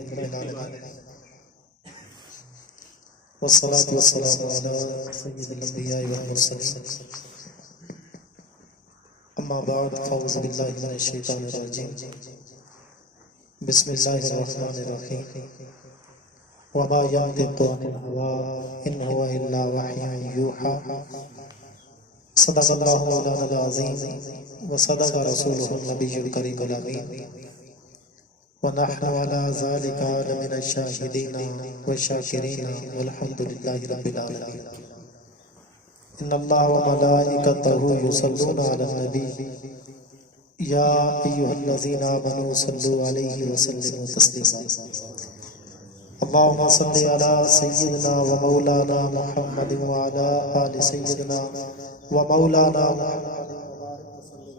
رب العالمين والصلاة والسلام على سيد الأنبياء والمرسلين أما بعد فأعوذ بالله من الشيطان الرجيم بسم الله الرحمن الرحيم وما ينطق عن الهوى إن هو إلا وحي يوحى صدق الله مولانا العظيم وصدق رسوله النبي الكريم الأمين ونحن على ذلك من الشاهدين والشاكرين والحمد لله رب العالمين إن الله وملائكته يصلون على النبي يا أيها الذين آمنوا صلوا عليه وسلموا تسليما اللهم صل على سيدنا ومولانا محمد وعلى آل سيدنا ومولانا محمد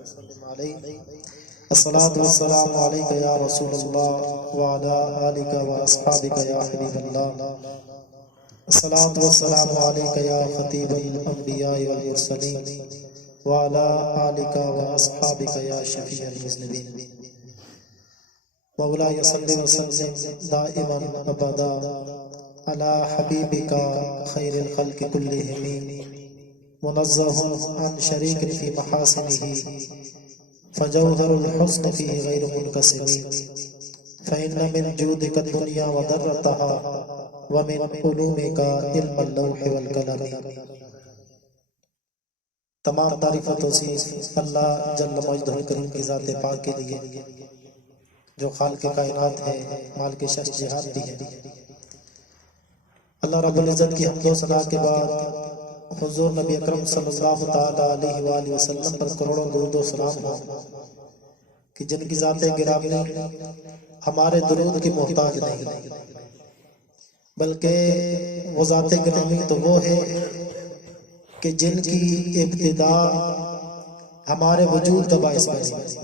وسلم عليه الصلاة والسلام عليك يا رسول الله وعلى آلك وأصحابك يا حبيب الله الصلاة والسلام عليك يا خطيب الأنبياء والمرسلين وعلى آلك وأصحابك يا شفيع المذنبين مولاي صل وسلم دائما أبدا على حبيبك خير الخلق كلهم منزه عن شريك في محاسنه فجوهر الحسن فيه غير منقسم فإن من جودك الدنيا وضرتها ومن علومك علم اللوح والقلم تمام تعریف و توصیف اللہ جل مجدہ الکریم کی ذات پاک کے لیے جو خالق کائنات ہے مالک شخص جہاد بھی ہے اللہ رب العزت کی حمد و ثنا کے بعد حضور نبی اکرم صلی اللہ تعالی علیہ وآلہ وسلم پر کروڑوں درود و سلام ہو کہ جن کی ذات گرامی ہمارے درود کی محتاج نہیں بلکہ وہ ذات گرامی تو وہ ہے کہ جن کی ابتدا ہمارے وجود کا باعث بنی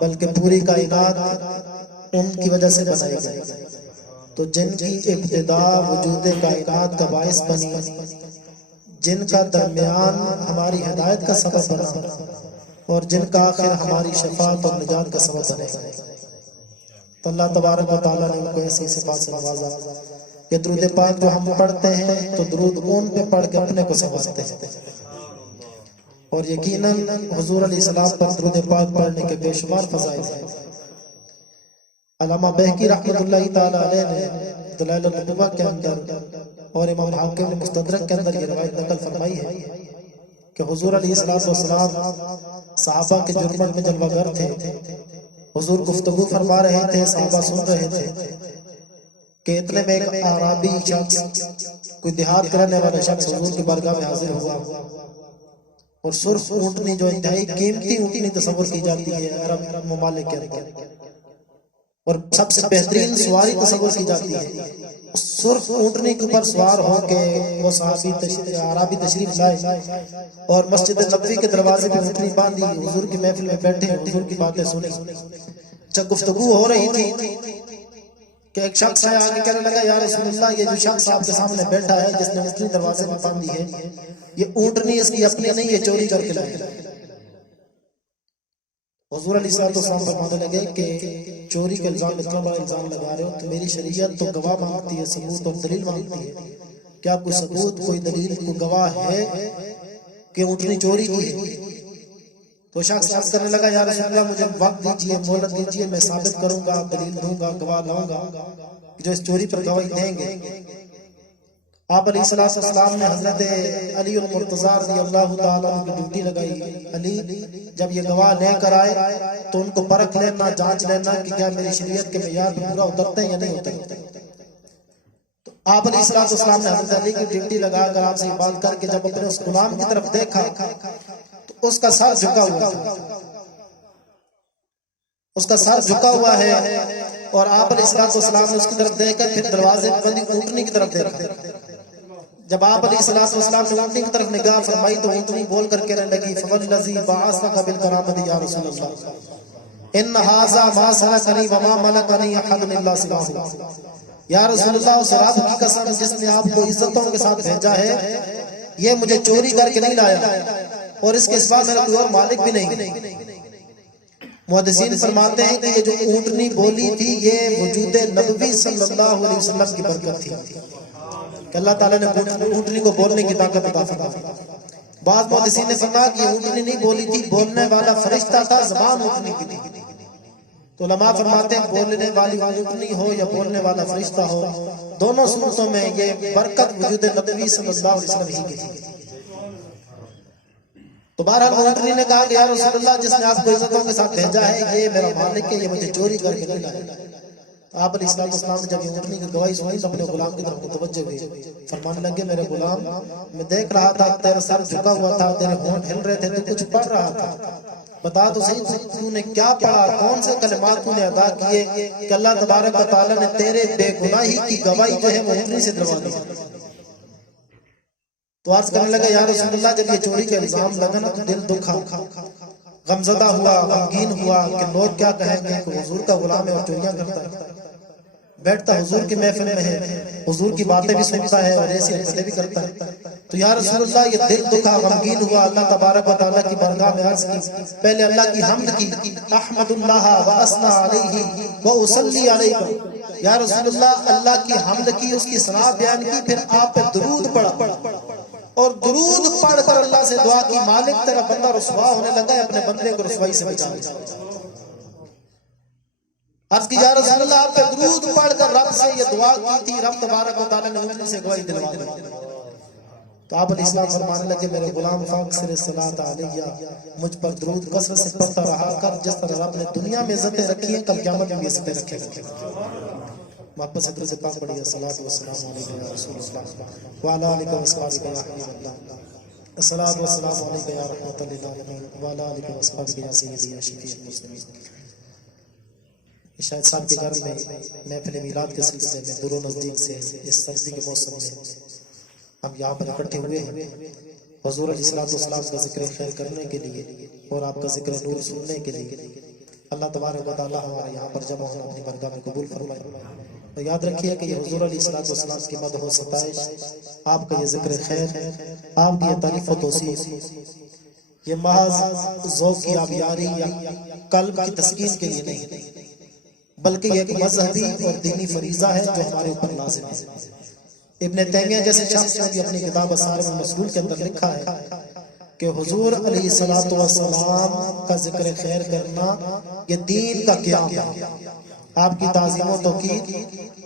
بلکہ پوری کائنات ان کی وجہ سے بنائی گئی تو جن کی ابتدا وجود کائنات کا باعث بنی جن کا درمیان ہماری ہدایت کا سبب بنا اور جن کا آخر ہماری شفاعت اور نجات کا سبب بنے تو اللہ تبارک و تعالیٰ نے ان کو ایسی صفات سے نوازا کہ درود پاک جو ہم پڑھتے ہیں تو درود ان پہ پڑھ کے اپنے کو سمجھتے ہیں اور یقیناً حضور علیہ السلام پر درود پاک پڑھنے کے بے شمار فضائل ہیں علامہ بہقی رحمۃ اللہ تعالیٰ علیہ نے دلائل النبوہ کے اندر اور امام حاکم مستدرک کے اندر یہ روایت نقل فرمائی ہے کہ حضور علیہ السلام صحابہ کے جرمن میں جلوہ گر تھے حضور گفتگو فرما رہے تھے صحابہ سن رہے تھے کہ اتنے میں ایک اعرابی شخص کوئی دیہات کرنے والا شخص حضور کی بارگاہ میں حاضر ہوا اور سرخ اونٹنی جو انتہائی قیمتی اونٹنی تصور کی جاتی ہے عرب ممالک کے اندر اور سب سے بہترین سواری تصور کی جاتی ہے سرخ اونٹنی کے اوپر سوار ہو کے وہ صحابی عربی تشریف لائے اور مسجد نبوی کے دروازے پہ اونٹنی باندھی حضور کی محفل میں بیٹھے حضور کی باتیں سنی جب گفتگو ہو رہی تھی کہ ایک شخص آیا آگے کہنے لگا یا رسول اللہ یہ جو شخص آپ کے سامنے بیٹھا ہے جس نے اونٹنی دروازے میں باندھی ہے یہ اونٹنی اس کی اپنی نہیں ہے چوری کر کے لائے حضور علیہ السلام فرمانے لگے کہ چوری کا الزام اتنا بڑا الزام لگا رہے ہو تو میری شریعت تو گواہ مانگتی ہے ثبوت اور دلیل مانگتی ہے کیا کوئی ثبوت کوئی دلیل کوئی گواہ ہے کہ اونٹنی چوری کی ہے تو شخص عرض کرنے لگا یا رسول اللہ مجھے وقت دیجئے مہلت دیجئے میں ثابت کروں گا دلیل دوں گا گواہ لاؤں گا جو اس چوری پر گواہی دیں گے آپ علیہ السلام نے حضرت علی المرتضی رضی اللہ تعالیٰ عنہ کی ڈیوٹی لگائی علی جب یہ گواہ لے کر آئے تو ان کو پرکھ لینا جانچ لینا کہ کیا میری شریعت کے معیار پہ پورا اترتے ہیں یا نہیں اترتے تو آپ علیہ السلام نے حضرت علی کی ڈیوٹی لگا کر آپ سے بات کر کے جب اپنے اس غلام کی طرف دیکھا تو اس کا سر جھکا ہوا ہے اور آپ علیہ السلام نے اس کی طرف دیکھ کر پھر دروازے پر بندی اونٹنی کی طرف دیکھا جب آپ علیہ السلام نے اونٹنی کی طرف نگاہ فرمائی تو اونٹنی بول کر کہنے لگی فوالذی بعثک بالکرامۃ یا رسول اللہ ان ھذا ما سلکنی وما ملکنی احد الا سواه یا رسول اللہ اس رب کی قسم جس نے آپ کو عزتوں کے ساتھ بھیجا ہے یہ مجھے چوری کر کے نہیں لایا اور اس کے سوا میرا کوئی اور مالک بھی نہیں محدثین فرماتے ہیں کہ یہ جو اونٹنی بولی تھی یہ وجود نبوی صلی اللہ علیہ وسلم کی برکت تھی کہ اللہ تعالیٰ نے اونٹنی کو بولنے کی طاقت عطا فرمائی. بعض محدثین نے فرمایا کہ اونٹنی نہیں بولی تھی، بولنے والا فرشتہ تھا، زبان اونٹنی کی تھی. تو علماء فرماتے ہیں بولنے والی اونٹنی ہو یا بولنے والا فرشتہ ہو، دونوں صورتوں میں یہ برکت وجود نبوی صلی اللہ علیہ وسلم ہی کی تھی. تو بہرحال اونٹنی نے کہا کہ یا رسول اللہ جس نے آپ کو عزتوں کے ساتھ بھیجا ہے یہ میرا مالک ہے، یہ مجھے چوری کر کے نہیں لائے. آپ علیہ السلام نے جب یہ اونٹنی کی گواہی سنی تو اپنے غلام کی طرف متوجہ ہوئے، فرمانے لگے میرے غلام میں دیکھ رہا تھا تیرا سر جھکا ہوا تھا، تیرے ہونٹ ہل رہے تھے، تو کچھ پڑھ رہا تھا، بتا تو صحیح تو نے کیا پڑھا، کون سے کلمات تو نے ادا کیے کہ اللہ تبارک و تعالیٰ نے تیرے بے گناہی کی گواہی جو ہے وہ اونٹنی سے دلوا دی. تو عرض کرنے لگا یا رسول اللہ جب یہ چوری کا الزام لگا نا تو دل دکھا، غمزدہ ہوا، غمگین ہوا کہ لوگ کیا کہیں گے کہ حضور کا غلام ہے اور چوریاں کرتا ہے، بیٹھتا حضور کی محفل میں ہے، حضور کی باتیں بھی سنتا ہے اور ایسی حرکتیں بھی کرتا ہے. تو یا رسول اللہ یہ دل دکھا، غمگین ہوا، اللہ تبارک و تعالیٰ کی بارگاہ میں عرض کی، پہلے اللہ کی حمد کی، احمد اللہ و اثنا علیہ و اصلی علیہ. یا رسول اللہ اللہ کی حمد کی، اس کی ثنا بیان کی، پھر آپ پہ درود پڑھا اور درود پڑھ کر اللہ سے دعا کی مالک تیرا بندہ رسوا ہونے لگا ہے، اپنے بندے کو رسوائی سے بچا لے. عرض کی یا رسول اللہ آپ پہ درود پڑھ کر رب سے یہ دعا کی تھی، رب تبارک و تعالیٰ نے اونٹنی سے گواہی دلوا دی. تو آپ علیہ السلام فرمانے لگے میرے غلام فاکثر الصلاۃ علیہ، مجھ پر درود کثرت سے پڑھتا رہا کر، جس طرح رب نے دنیا میں عزتیں رکھی ہیں کل قیامت میں بھی عزتیں رکھے گا. محبت سے درود پاک پڑھیے، الصلاۃ والسلام علیکم یا رسول اللہ وعلی آلہ وصحبہ یا حبیب اللہ، الصلاۃ والسلام علیکم یا رحمۃ للعالمین وعلی آلہ وصحبہ یا سیدی یا شفیع المسلمین. شاید صاحب کے گھر میں محفل میلاد کے سلسلے میں دور و نزدیک سے اس سردی کے موسم میں ہم یہاں پر اکٹھے ہوئے ہیں حضور علیہ السلام کا ذکر خیر کرنے کے لیے اور آپ کا ذکر نور سننے کے لیے. اللہ تبارک و تعالیٰ ہمارے یہاں پر جمع ہونا اپنی بارگاہ میں قبول فرمائے. تو یاد رکھیے کہ یہ حضور علیہ السلام کی مدح و ستائش، آپ کا یہ ذکر خیر، آپ کی یہ تعریف و توصیف، یہ محض ذوق کی آبیاری یا قلب کی تسکین کے لیے نہیں، بلکہ یہ ایک مذہبی اور دینی فریضہ ہے جو ہمارے اوپر لازم ہے. ابن تیمیہ جیسے شخص نے بھی اپنی کتاب اسرار المسلول کے اندر لکھا ہے کہ حضور علیہ السلام کا ذکر خیر کرنا یہ دین کا قیام ہے. آپ کی تعظیم و توقیر،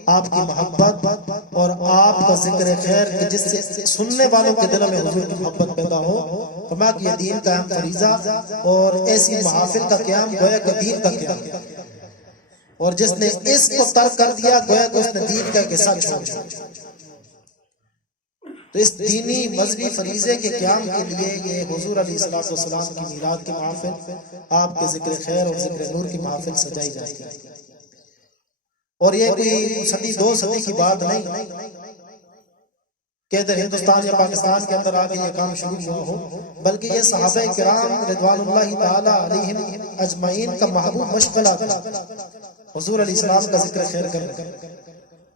آپ کی محبت اور آپ کا ذکر خیر کہ جس سے سننے والوں کے دل میں حضور کی محبت پیدا ہو، فرمایا کہ یہ دین کا اہم فریضہ اور ایسی محافل کا قیام گویا کہ دین کا قیام ہے. اور جس نے اس کو ترک کر دیا گویا کہ اس نے دین کا ایک حصہ چھوڑ دیا. تو اس دینی مذہبی فریضے کے قیام کے لیے یہ حضور علیہ السلام کی میلاد کی محافل، آپ کے ذکر خیر اور ذکر نور کی محافل سجائی جاتی ہے. اور یہ کوئی صدی دو صدی کی بات نہیں کہ ادھر ہندوستان یا پاکستان کے اندر آگے یہ کام شروع ہوا ہو، بلکہ یہ صحابہ کرام رضوان اللہ تعالی علیہم اجمعین کا محبوب مشغلہ تھا حضور علیہ السلام کا ذکر خیر کرنا.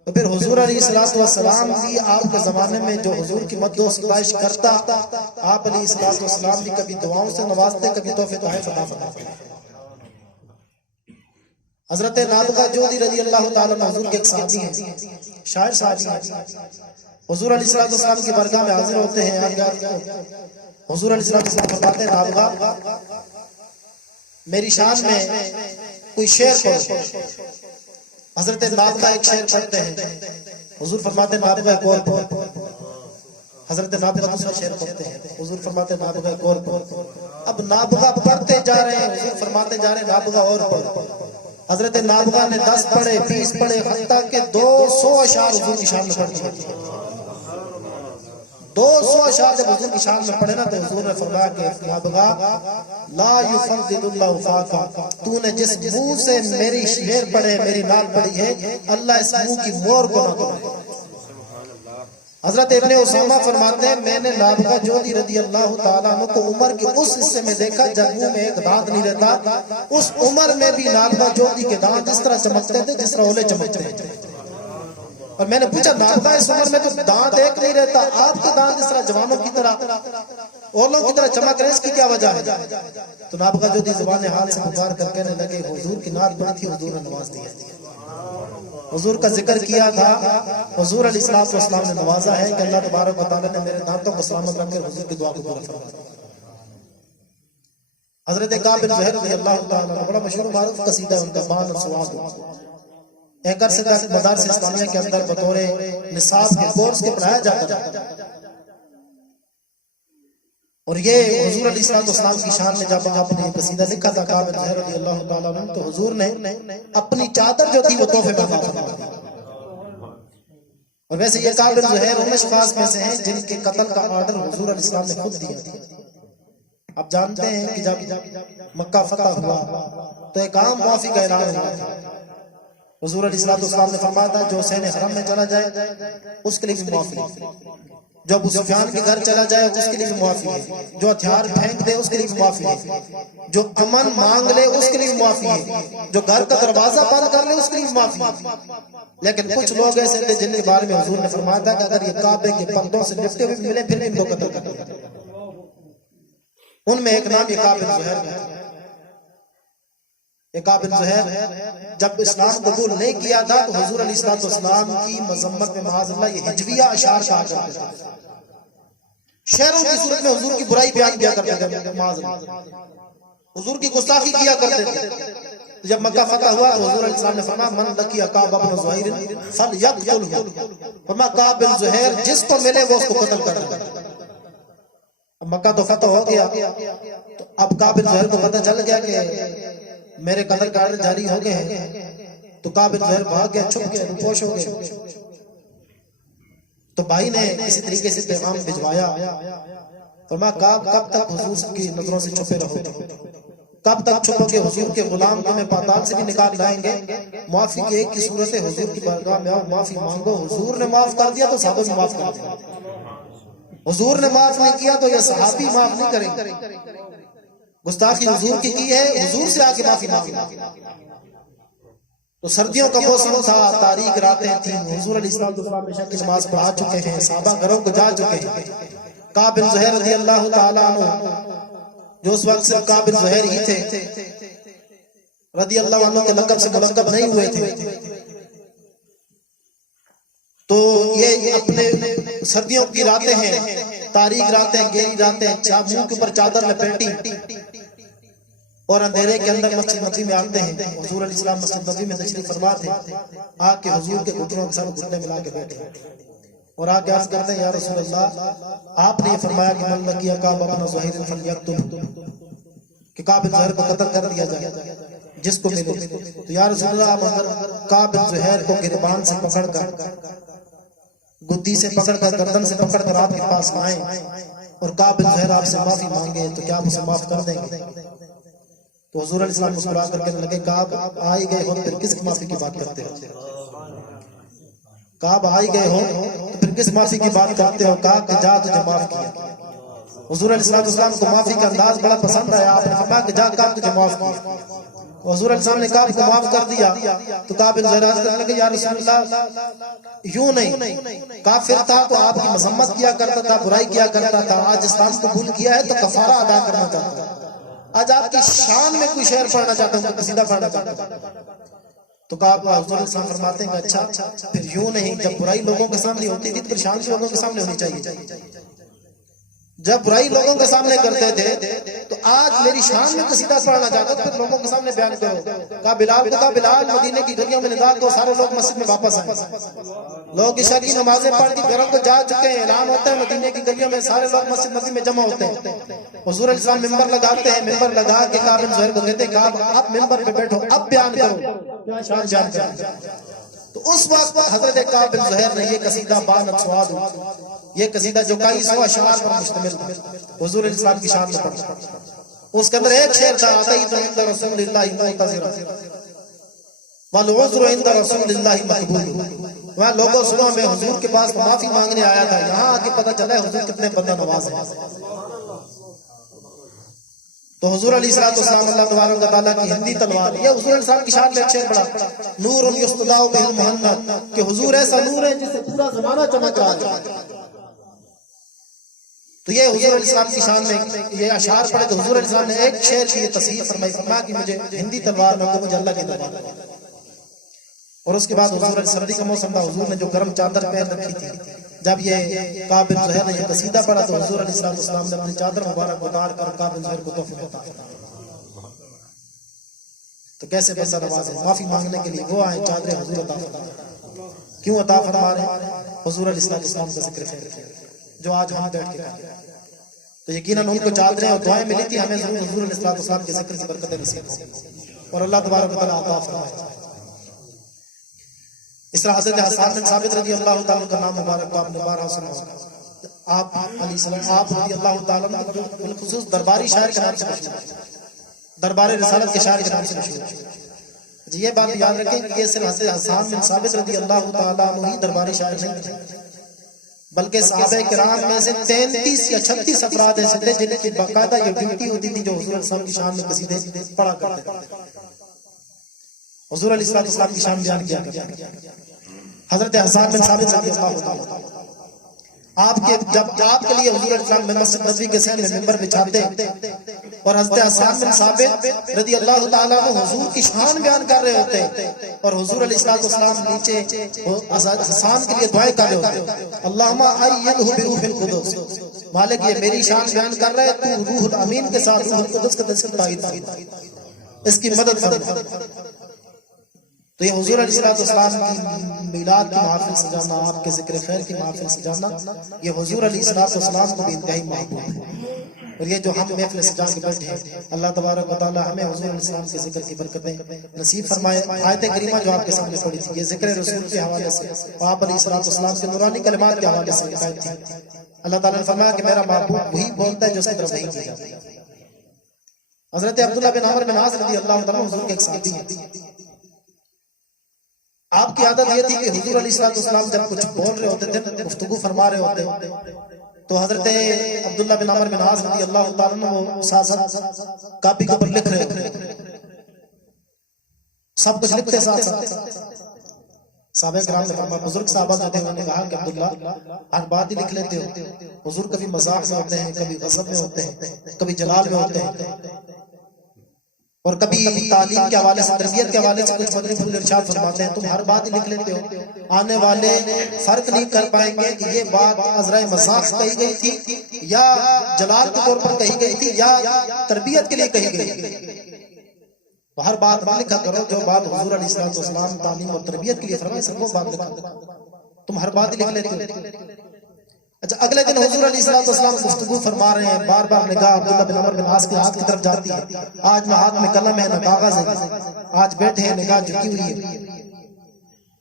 تو پھر حضور علیہ السلام بھی آپ کے زمانے میں جو حضور کی مدح و ستائش کرتا، آپ علیہ السلام بھی کبھی دعاؤں سے نوازتے، کبھی تحفے تحائف عطا فرماتے. حضرت نابغہ جودی رضی اللہ تعالیٰ عنہ حضور کے ایک صحابی ہیں، شاعر صحابی ہیں. حضور علیہ السلام کی بارگاہ میں حاضر ہوتے ہیں. حضور علیہ السلام فرماتے ہیں نابغہ میری شان میں کوئی شعر پڑھو. حضرت نابغہ ایک شعر پڑھتے ہیں. حضور فرماتے ہیں نابغہ ایک اور پڑھو. حضرت نابغہ دوسرا شعر پڑھتے ہیں. حضور فرماتے ہیں نابغہ ایک اور پڑھو. اب نابغہ پڑھتے جا رہے ہیں، حضور فرماتے جا رہے ہیں نابغہ اور پڑھو. حضرت نابغہ نے 10 پڑھے، 20 پڑھے، حتیٰ کہ 200 اشعار حضور کی شان میں پڑھ دیے. 200 اشعار جب حضور کی شان میں پڑھے نا تو حضور نے فرمایا کہ نابغہ لا یفضل اللہ فاقا، تو نے جس منہ سے میری شعر پڑھے، میری نعت پڑھی ہے، اللہ اس منہ کی مور کو نہ توڑے. حضرت ابن اسامہ فرماتے ہیں میں نے نابغہ جودی رضی اللہ تعالیٰ عنہ کو عمر کے اس حصے میں دیکھا جب منہ میں ایک دانت نہیں رہتا. اس عمر میں بھی نابغہ جودی کے دانت اس طرح چمکتے تھے جس طرح اولے چمکتے تھے. اور میں نے پوچھا نابغہ اس عمر میں تو دانت ایک نہیں رہتا، آپ کے دانت اس طرح جوانوں کی طرح. اور لوگ کی طرح چمک رہے، اس کی کیا وجہ ہے؟ تو نابغہ جودی زبان حال سے پکار کر کہنے لگے حضور کی نعت پڑھی تھی، حضور نے نواز دیا، حضور کا ذکر کیا تھا، حضور علیہ السلام نے نوازا ہے کہ اللہ تبارک و تعالیٰ نے میرے دانتوں کو سلامت رکھ کر حضور کی دعا کو پورا فرمایا۔ حضرت کعب بن زہیر رضی اللہ تعالیٰ عنہ، بڑا مشہور و معروف قصیدہ ہے ان کا، بان السواد، ایک عرصے تک مدارس اسلامیہ کے اندر بطور نصاب کے کورس کے پڑھایا جاتا ہے، اور یہ حضور علیہ السلام کی شان میں جب آپ نے یہ قصیدہ لکھا تھا کعب بن زہیر رضی اللہ تعالیٰ عنہ، تو حضور نے اپنی چادر جو تھی وہ تحفے میں عطا فرمائی۔ اور ویسے یہ کعب بن زہیر ان اشخاص میں سے ہیں جن کے قتل کا آرڈر حضور علیہ السلام نے خود دیا تھا۔ آپ جانتے ہیں کہ جب مکہ فتح ہوا تو ایک عام معافی کا اعلان ہوا تھا، حضور علیہ السلام نے فرمایا تھا جو حسین حرم میں چلا جائے اس کے لیے بھی معافی ہے، جو ابو سفیان کے گھر چلا جائے اس کے لیے بھی معافی ہے، جو ہتھیار پھینک دے اس کے لیے بھی معافی ہے، جو امن مانگ لے اس کے لیے بھی معافی ہے، جو گھر کا دروازہ بند کر لے اس کے لیے بھی معافی ہے۔ لیکن کچھ لوگ ایسے تھے جن کے بارے میں حضور نے فرمایا تھا کہ اگر یہ کعبے کے پردوں سے لپٹے ہوئے ملے پھر بھی ان کو قتل کر دیں۔ ان میں ایک نام یہ کعب بن زہیر ہے۔ یہ کعب بن زہیر جب اسلام قبول نہیں کیا تھا تو حضور علیہ السلام کی مذمت میں معاذ اللہ یہ ہجویہ اشعار کہا کرتے تھے، شعروں کی صورت میں حضور کی برائی بیان کیا کرتے تھے، معاذ اللہ حضور کی گستاخی کیا کرتے تھے۔ جب مکہ فتح ہوا تو حضور علیہ السلام نے فرمایا من لقی کعب بن زہیر فلیقتلہ، فرمایا کعب بن زہیر جس کو ملے وہ اس کو قتل کر دے۔ اب مکہ تو فتح ہو گیا، تو اب کعب بن زہیر کو پتہ چل گیا کہ میرے قتل کا آرڈر جاری ہو گئے ہیں، تو کعب بن زہیر بھاگ گیا، چھپ گئے، روپوش ہو گئے۔ تو بھائی نے کسی طریقے سے پیغام بھجوایا، فرمایا کعب کب تک حضور کی نظروں سے چھپے رہو گے، کب تک چھپو گے؟ حضور کے غلام تمہیں پاتال سے بھی نکال لائیں گے، معافی کی ایک کی صورت ہے حضور کی بارگاہ میں آؤ، معافی مانگو، حضور نے معاف کر دیا تو صحابہ بھی معاف کر دیا، حضور نے معاف نہیں کیا تو یہ صحابی معاف نہیں کریں گے۔ گستاخی حضور کی ہے، حضور سے آ کے معافی مانگی۔ تو سردیوں کا موسم تھا، تاریک راتیں تھیں، حضور علیہ السلام عشاء کی نماز پڑھا چکے ہیں، صحابہ گھروں کو جا چکے ہیں۔ کعب بن زہیر رضی اللہ تعالیٰ عنہ جو اس وقت صرف کعب بن زہیر ہی تھے، رضی اللہ عنہ کے لقب سے ملقب نہیں ہوئے تھے، تو یہ اپنے سردیوں کی راتیں ہیں، تاریک راتیں، گہری راتیں، منہ کے اوپر چادر لپیٹی اور اندھیرے کے اندر مسجد نبوی میں آتے ہیں۔ حضور علیہ السلام مسجد نبوی میں تشریف فرما تھے، آ کے حضور کے گھٹنوں کے ساتھ گھٹنے ملا کے بیٹھے اور آ کے عرض کرتے ہیں یا رسول اللہ آپ نے یہ فرمایا کہ من لقی کعب بن زہیر فلیقتلہ، کہ کعب بن زہیر کو قتل کر دیا جائے جس کو ملے۔ تو یا رسول اللہ آپ اگر کعب بن زہیر کو گریبان سے پکڑ کر، گدی سے پکڑ کر، گردن سے پکڑ کر آپ کے پاس آئیں اور کعب بن زہیر آپ سے معافی مانگے تو کیا آپ اسے معاف کر دیں گے؟ تو حضور علیہ السلام مسکرا کر کہنے لگے کعب آ ہی گئے ہو پھر کس معافی کی بات کرتے ہو؟ کعب آ ہی گئے ہو تو پھر کس معافی کی بات کرتے ہو؟ کہا کہ جا تجھے معاف کیا۔ حضور علیہ السلام کو معافی کا انداز بڑا پسند آیا، آپ نے فرمایا کہ جا کعب تجھے معاف کیا۔ حضور علیہ السلام نے کعب کو معاف کر دیا تو کعب بن زہیر کہنے لگے یا رسول اللہ یوں نہیں، کافر تھا تو آپ کی مذمت کیا کرتا تھا، برائی کیا کرتا تھا، آج اسلام قبول کیا ہے تو کفارہ ادا کرنا چاہتا ہے، آج آپ کی شان میں کوئی شعر پڑھنا چاہتا ہوں، قصیدہ پڑھنا چاہتا ہوں۔ تو کہا حضور علیہ السلام فرماتے ہیں کہ اچھا پھر یوں نہیں، جب برائی لوگوں کے سامنے ہوتی تھی تو پھر شان لوگوں کے سامنے ہونی چاہیے، جب برائی لوگوں کے سامنے کرتے تھے تو آج میری شان میں قصیدہ پڑھنا چاہتا تو پھر لوگوں کے سامنے بیان کرو۔ کہا بلال کو، کہا بلال مدینے کی گلیوں میں ندا دو، سارے لوگ مسجد میں واپس آئیں، لوگ عشاء کی نمازیں پڑھ کے گھروں کو جا چکے ہیں، اعلان ہوتا ہے مدینے کی گلیوں میں سارے لوگ مسجد نبوی میں جمع ہوتے ہیں۔ حضور علیہ السلام ممبر لگاتے ہیں، ممبر لگا کے کعب بن زہیر کو کہتے ہیں کعب اب ممبر پہ بیٹھو، اب بیان کرو، شان بیان کرو۔ تو اس وقت حضرت کعب بن زہیر نے یہ قصیدہ بان السواد، یہ قصیدہ جو کئی سو اشعار پر مشتمل تھا، حضور علیہ السلام کی شان میں پڑھا۔ اس کے اندر ایک شعر تھا اتیت عند رسول اللہ معتذرا والعذر عند رسول اللہ مقبول، وہاں لوگوں سنو میں حضور کے پاس معافی مانگنے آیا تھا، یہاں آ کے پتہ چلا ہے حضور کتنے بندہ نواز ہیں۔ تو حضور علیہ السلام اللہ تبارک و تعالیٰ کی ہندی تلوار، یہ حضور علیہ السلام کی شان میں ایک شعر پڑا نور یستضاء بہ المہند، کہ حضور ایسا نور ہے جس سے پورا زمانہ چمک رہا ہے۔ تو یہ حضور علیہ السلام کی شان میں یہ اشعار پڑھے تو حضور علیہ السلام نے ایک شعر کی تصحیح فرمائی، فرمایا کہ مجھے ہندی تلوار نہ دو، مجھے اللہ کی تلوار دو۔ اور اس کے بعد حضور علیہ سردی کا موسم تھا، حضور نے جو گرم چادر پہن رکھی تھی، جب یہ کعب بن زہیر نے یہ قصیدہ پڑھا تو حضور علیہ السلام نے اپنی چادر مبارک اتار کر کعب بن زہیر کو تحفے میں عطا فرمایا۔ تو کیسے بندہ نواز ہے، معافی مانگنے کے لیے وہ آئے چادریں حضور عطا فرما، کیوں عطا فرما رہے ہیں؟ حضور علیہ السلام کا ذکر خیر جو آج ہم بیٹھ کے کرتے ہیں، تو یقیناً ان کو چادریں اور دعائیں ملی تھی، ہمیں ضرور حضور علیہ السلام کے ذکر کی برکتیں نصیب ہوں اور اللہ تبارک و تعالیٰ عطا فرمائے۔ اس طرح حضرت حسان بن ثابت رضی اللہ تعالیٰ کا نام مبارک آپ نے بارہا سنا ہوگا۔ آپ علیہ السلام آپ رضی اللہ تعالیٰ بالخصوص درباری شاعر کے نام سے مشہور، دربار رسالت کے شاعر کے نام سے مشہور۔ یہ بات یاد رکھیں کہ یہ صرف حضرت حسان بن ثابت رضی اللہ تعالیٰ عنہ ہی درباری شاعر نہیں تھے، بلکہ صحابہ کرام میں سے 33 یا 36 افراد ایسے تھے جن کی باقاعدہ یہ ڈیوٹی ہوتی تھی جو حضور علیہ السلام کی شان میں قصیدے پڑھا کرتے تھے، حضور علیہ السلام کی شان بیان کیا کرتے تھے۔ حضرت حسان بن ثابت رضی اللہ تعالیٰ آپ کے جب آپ کے لیے حضور علیہ السلام مسجد نبوی کے سینے میں منبر بچھاتے اور حضرت حسان بن ثابت رضی اللہ تعالیٰ عنہ حضور کی شان بیان کر رہے ہوتے اور حضور علیہ السلام نیچے حسان کے لیے دعائیں کر رہے ہوتے، اللہم ایدہ بروح القدس، مالک یہ میری شان بیان کر رہے تو روح الامین کے ساتھ روح القدس کا تذکر تائید اس کی مدد فرما۔ تو یہ حضور علیہ السلام کی میلاد کی محافل سجانا، آپ کے ذکر خیر کی محافل سجانا، یہ حضور علیہ السلام کو بھی انتہائی محبوب ہے۔ اور یہ جو ہم محفل سجا کے بیٹھے ہیں، اللہ تبارک و تعالی ہمیں حضور علیہ السلام کے ذکر کی برکتیں نصیب فرمائے۔ آیت کریمہ جو آپ کے سامنے پڑھی تھی یہ ذکر رسول کے حوالے سے، آپ علیہ السلام کے نورانی کلمات کے حوالے سے آیت تھی۔ اللہ تعالیٰ نے فرمایا کہ میرا محبوب وہی بولتا ہے جو اس کی طرف نہیں کیا جاتا۔ حضرت عبداللہ بن عمر بن عاص رضی اللہ تعالیٰ حضور کے ایک صحابی ہیں، آپ کی عادت یہ تھی کہ حضور علیہ السلام جب کچھ بول رہے ہوتے تھے، گفتگو فرما رہے ہوتے تو حضرت عبداللہ بن عمر بن عاص رضی اللہ تعالیٰ وہ ساتھ ساتھ کاپی کے اوپر لکھ رہے ہوتے، سب کچھ لکھتے ساتھ ساتھ۔ صحابہ کرام نے فرمایا، بزرگ صحابہ جو تھے انہوں نے کہا کہ عبداللہ ہر بات ہی لکھ لیتے ہو، حضور کبھی مذاق میں ہوتے ہیں، کبھی غضب میں ہوتے ہیں، کبھی جلال میں ہوتے ہیں، اور کبھی تعلیم کے حوالے سے، تربیت کے حوالے سے کچھ مدنی پھول ارشاد فرماتے ہیں، تم ہر بات ہی لکھ لیتے ہو، آنے والے فرق نہیں کر پائیں گے کہ یہ بات عذرائے مذاق کہی گئی تھی یا جلال کے طور پر کہی گئی تھی یا تربیت کے لیے کہی گئی۔ تو ہر بات نہ لکھا کرو، جو بات حضور علیہ السلام تعلیم اور تربیت کے لیے فرمائی سب وہ بات لکھا کرو، تم ہر بات ہی لکھ لیتے ہو۔ اچھا، اگلے دن حضور علیہ السلام گفتگو فرما رہے ہیں، بار بار نگاہ عبداللہ بن عمر بن عاص کے ہاتھ کی طرف جاتی ہے، آج نہ ہاتھ میں قلم ہے نہ کاغذ ہے، آج بیٹھے ہیں نگاہ جھکی ہوئی ہے۔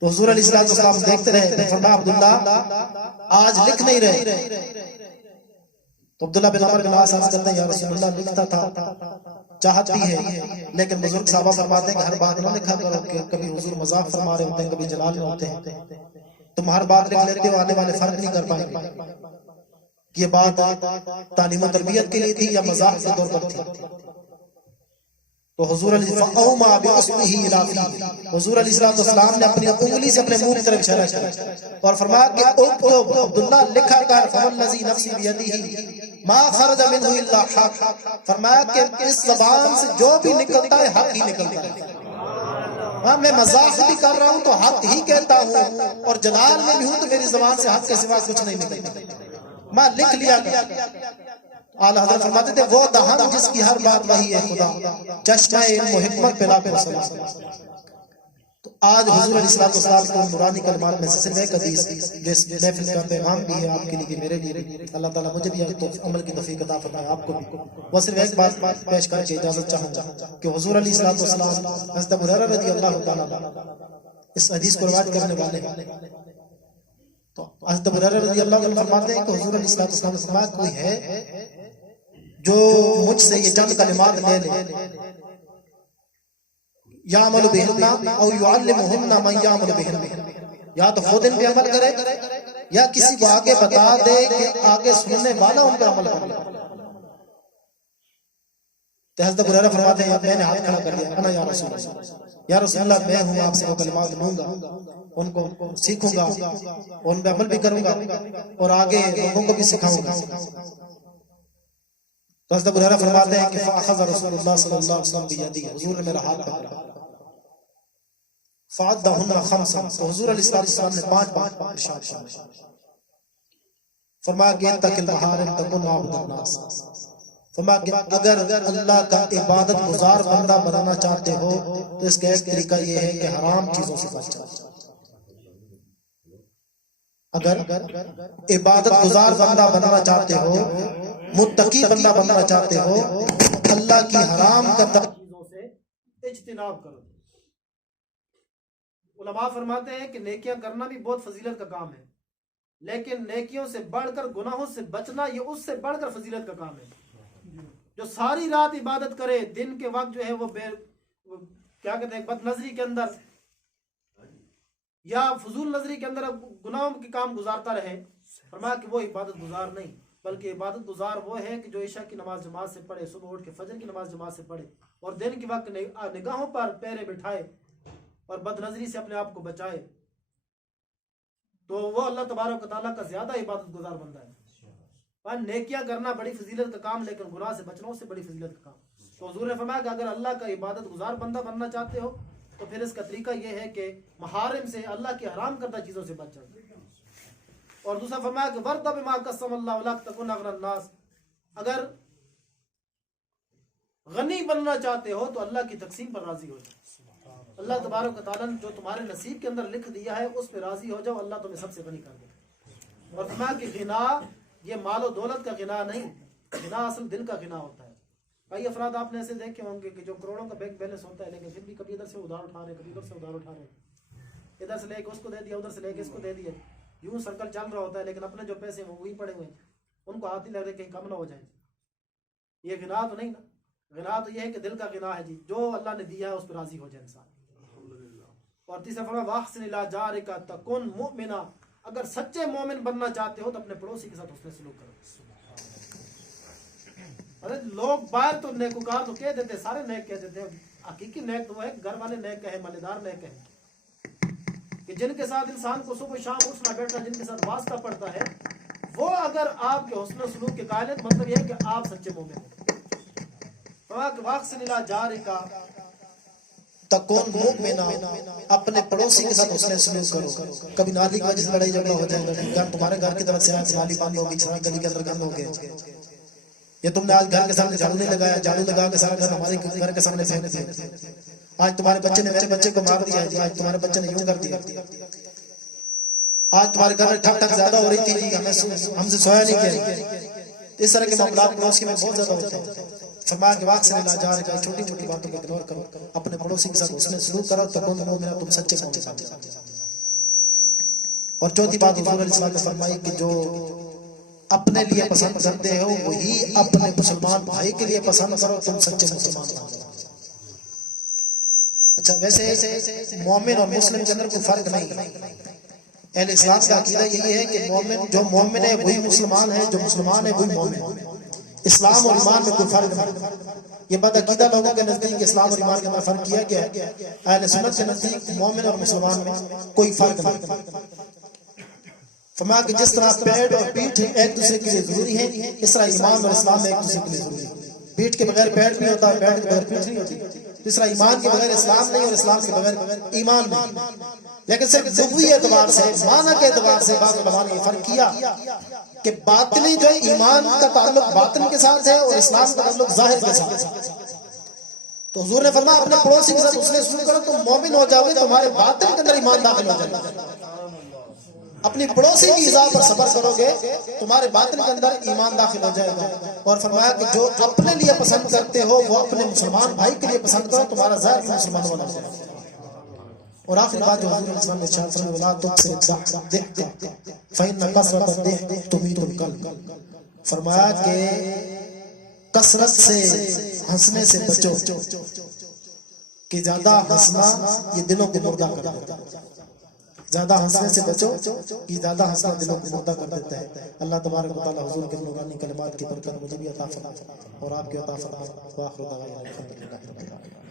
تو حضور علیہ السلام دیکھتے رہے، تو فرمایا عبداللہ آج لکھ نہیں رہے۔ تو عبداللہ بن عمر بن عاص عرض کرتے ہیں، یا رسول اللہ لکھتا تھا، چاہت بھی ہے، لیکن بزرگ صحابہ فرماتے ہیں کہ ہر بات نہ لکھا کرو، کہ کبھی حضور مذاق فرما رہے ہوتے ہیں، کبھی جلال میں ہوتے ہیں، تم ہر بات لکھ لیتے ہو، آنے والے فرق نہیں کر پائیں گے کہ یہ بات تعلیم و تربیت کے لیے تھی یا مذاق کے طور پر تھی۔ تو حضور علیہ السلام نے اپنی انگلی سے اپنے منہ کی طرف اشارہ کیا اور فرمایا کہ اکتب عبداللہ لکھا کر، فوالذی نفسی بیدہ ما خرج منہ الا حق، فرمایا کہ اس زبان سے جو بھی نکلتا ہے حق ہی نکلتا ہے۔ میں مذاق بھی کر رہا ہوں تو حق ہی کہتا ہوں، اور جلال میں بھی ہوں تو میری زبان سے حق کے سوا کچھ نہیں نکلتا، میں لکھ لیا گیا۔ اعلیٰ حضرت فرماتے تھے، وہ دہن جس کی ہر بات وہی ہے خدا، چشمہ علم و حکمت پلا کر سنا۔ تو آج حضور علیہ السلام کو نورانی کلمات میں سے صرف ایک حدیث جو اس محفل کا پیغام بھی ہے آپ کے لیے، میرے لیے بھی، اللہ تعالیٰ مجھے بھی عمل کی توفیق عطا فرمائے، آپ کو بھی۔ وہ صرف ایک بات پیش کر کے اجازت چاہوں گا کہ حضور علیہ السلام حضرت ابو ہریرہ رضی اللہ تعالیٰ اس حدیث کو روایت کرنے والے ہیں۔ تو حضرت ابو ہریرہ رضی اللہ عنہ فرماتے ہیں کہ حضور علیہ السلام نے فرمایا، کوئی ہے جو مجھ سے یہ چند کلمات لے لے، یعمل بہن او یعلمہن من یعمل بہن، یا تو خود ان پہ عمل کرے یا کسی کو آگے بتا دے کہ آگے سننے والا ان پر عمل کرے۔ تو حضرت ابو ہریرہ فرماتے ہیں، میں نے ہاتھ کھڑا کر لیا، انا یا رسول اللہ، یا رسول اللہ میں ہوں، آپ سے وہ کلمات لوں گا، ان کو سیکھوں گا، ان پہ عمل بھی کروں گا اور آگے لوگوں کو بھی سکھاؤں گا۔ تو حضرت ابو ہریرہ فرماتے ہیں کہ فاخذ رسول اللہ صلی اللہ علیہ وسلم بیدی، حضور نے میرا ہاتھ پکڑا، فعدہن خمسا، تو حضور علیہ السلام نے 5 ارشاد فرمایا، فرمایا کہ اتق المحارم تکن عبد الناس، فرمایا کہ اگر اللہ کا عبادت گزار بندہ بنانا چاہتے ہو تو اس کا ایک طریقہ یہ ہے کہ حرام چیزوں سے بچ جاؤ۔ اگر عبادت گزار بندہ بننا چاہتے ہو، متقی بندہ بننا چاہتے ہو، اللہ کی حرام کردہ چیزوں سے اجتناب کرو۔ علماء فرماتے ہیں کہ نیکیاں کرنا بھی بہت فضیلت کا کام ہے، لیکن نیکیوں سے بڑھ کر گناہوں سے بچنا یہ اس سے بڑھ کر فضیلت کا کام ہے۔ جو ساری رات عبادت کرے، دن کے وقت جو ہے وہ کیا کہتے ہیں بد نظری کے اندر یا فضول نظری کے اندر گناہوں کے کام گزارتا رہے، فرمایا کہ وہ عبادت گزار نہیں، بلکہ عبادت گزار وہ ہے کہ جو عشاء کی نماز جماعت سے پڑھے، صبح اٹھ کے فجر کی نماز جماعت سے پڑھے، اور دن کے وقت نگاہوں پر پیرے بٹھائے اور بد نظری سے اپنے آپ کو بچائے، تو وہ اللہ تبارک و تعالیٰ کا زیادہ عبادت گزار بندہ ہے۔ نیکیاں کرنا بڑی فضیلت کا کام، لیکن گناہ سے بچنا اس سے بڑی فضیلت کا کام۔ تو حضور نے فرمایا کہ اگر اللہ کا عبادت گزار بندہ بننا چاہتے ہو تو پھر اس کا طریقہ یہ ہے کہ محارم سے، اللہ کی حرام کردہ چیزوں سے بچ جاؤ۔ اور دوسرا فرمایا کہ وَرْضَ بِمَا قَسَّمَ اللَّهُ لَكَ تَكُنْ أَغْنَى النَّاسِ، اگر غنی بننا چاہتے ہو تو اللہ کی تقسیم پر راضی ہو جاؤ۔ اللہ تبارک و تعالیٰ نے جو تمہارے نصیب کے اندر لکھ دیا ہے اس پہ راضی ہو جاؤ، اللہ تمہیں سب سے غنی کر دے۔ اور فرمایا کہ غنا یہ مال و دولت کا غنا نہیں، غنا اصل دل کا غنا ہوتا ہے۔ کئی افراد آپ نے ایسے دیکھے ہوں گے کہ جو کروڑوں کا بینک بیلنس ہوتا ہے، لیکن پھر بھی کبھی ادھر سے ادھار اٹھا رہے، کبھی ادھر سے ادھار اٹھا رہے، ادھر سے لے کے اس کو دے دیا، ادھر سے لے کے اس کو دے دیا، یوں سرکل چل رہا ہوتا ہے، لیکن اپنے جو پیسے وہ وہی پڑے ہوئے ہیں، ان کو ہاتھ ہی لگ رہے کہیں کم نہ ہو جائیں۔ یہ غنا تو نہیں نا، غنا تو یہ ہے کہ دل کا غنا ہے جی، جو اللہ نے دیا ہے اس پہ راضی ہو جائے انسان۔ اور تیسرا فرمایا وَأَحْسِنْ إِلَىٰ جَارِكَ تَكُنْ مُؤْمِنًا، اگر سچے مومن بننا چاہتے ہو تو اپنے پڑوسی کے ساتھ حسن سلوک کرو۔ ارے لوگ باہر تو نیکوکار تو کہہ دیتے، سارے نیک کہہ دیتے ہیں، حقیقی نیک تو وہ ہے گھر والے نیک کہیں، مالدار نیک کہیں، کہ جن کے ساتھ انسان کو صبح شام اٹھنا بیٹھنا، جن کے ساتھ واسطہ پڑتا ہے، وہ اگر آپ کے حسن سلوک کے قائل ہیں، مطلب یہ ہے کہ آپ سچے مومن ہیں۔ وَأَحْسِنْ إِلَىٰ جَارِكَ تَكُنْ مُؤْمِنًا، اپنے پڑوسی کے ساتھ حسن سلوک کرو۔ کبھی نالی کی وجہ سے لڑائی جھگڑا ہو جائے گا، تمہارے گھر کی طرف سے آج نالی بند ہوگی، گلی کے اندر گند ہو گئے، یہ تم نے آج گھر کے سامنے جھاڑو نہیں لگایا، جھاڑو لگا کے سارا گھر ہمارے گھر کے سامنے پھینک دیا، آج تمہارے بچے نے میرے بچے کو مار دیا، آج تمہارے بچے نے یوں کر دیا، آج تمہارے گھر میں ٹھک ٹھک زیادہ ہو رہی تھی جی، ہم سے سویا نہیں کیا۔ اس طرح کے معاملات پڑوسی میں بہت زیادہ ہوتے ہیں۔ فرمایا کہ وقت سے ملا جا رہا ہے، چھوٹی چھوٹی باتوں کو اگنور کرو، اپنے پڑوسی کے ساتھ حسن سلوک کرو، تکون مومنا، تم سچے مومن۔ اور چوتھی بات حضور علیہ السلام نے فرمائی کہ جو اپنے لیے پسند کرتے ہو وہی اپنے مسلمان بھائی کے لیے پسند کرو، تم سچے مسلمان بن جاؤ۔ اچھا، ویسے مومن اور مسلم کے اندر کوئی فرق نہیں، اہل اسلام کا عقیدہ یہی ہے کہ مومن جو مومن ہے وہی مسلمان ہے، جو مسلمان ہے وہی مومن۔ اسلام اور ایمان میں کوئی فرق نہیں۔ یہ بد عقیدہ لوگوں کے نزدیک اسلام اور ایمان کے اندر فرق کیا گیا ہے، اہل سنت کے نزدیک مومن اور مسلمان میں کوئی فرق نہیں۔ فرمایا کہ جس طرح پیٹ اور پیٹھ ایک دوسرے کے لیے ضروری ہے، اس طرح ایمان اور اسلام ایک دوسرے کے لیے ضروری ہے۔ پیٹھ کے بغیر پیٹ نہیں ہوتا، پیٹ کے بغیر پیٹھ نہیں ہوتی۔ جس طرح ایمان کے بغیر اسلام نہیں اور اسلام کے بغیر ایمان نہیں۔ لیکن صرف لغوی اعتبار سے، معنی کے اعتبار سے بعض علماء نے یہ فرق کیا کہ باطنی جو ایمان کا تعلق باطن کے ساتھ ہے اور اسلام کا تعلق ظاہر کے ساتھ ہے۔ تو حضور نے فرمایا اپنے پڑوسی کے ساتھ حسن سلوک کرو، تم مومن ہو جاؤ گے، تمہارے باطن کے اندر ایمان داخل ہو جائے گا۔ اپنی پڑوسی کی ایذا پر صبر کرو گے، تمہارے باطن کے اندر ایمان داخل ہو جائے گا۔ اور فرمایا کہ جو اپنے لیے پسند کرتے ہو وہ اپنے مسلمان بھائی کے لیے پسند کرو، تمہارا ظاہر بھی مسلمان ہونا چاہیے۔ اور آخری بات جو حضور علیہ السلام نے ارشاد فرمایا وَلَا تُكْثِرِ الضَّحْكَ فَإِنَّ كَثْرَةَ الضَّحْكِ تُمِيتُ الْقَلْبَ، فرمایا کہ کثرت سے ہنسنے سے بچو کہ زیادہ ہنسنا یہ دلوں کو مردہ کر دیتا ہے۔ زیادہ ہنسنے سے بچو کہ زیادہ ہنسنا دلوں کو مردہ کر دیتا ہے۔ اللہ تبارک و تعالی حضور کے نورانی کلمات کی برکت مجھے بھی عطا فرمائے اور آپ کی عطا فرمائے۔ وآخر دعوانا الحمدللہ رب العالمین۔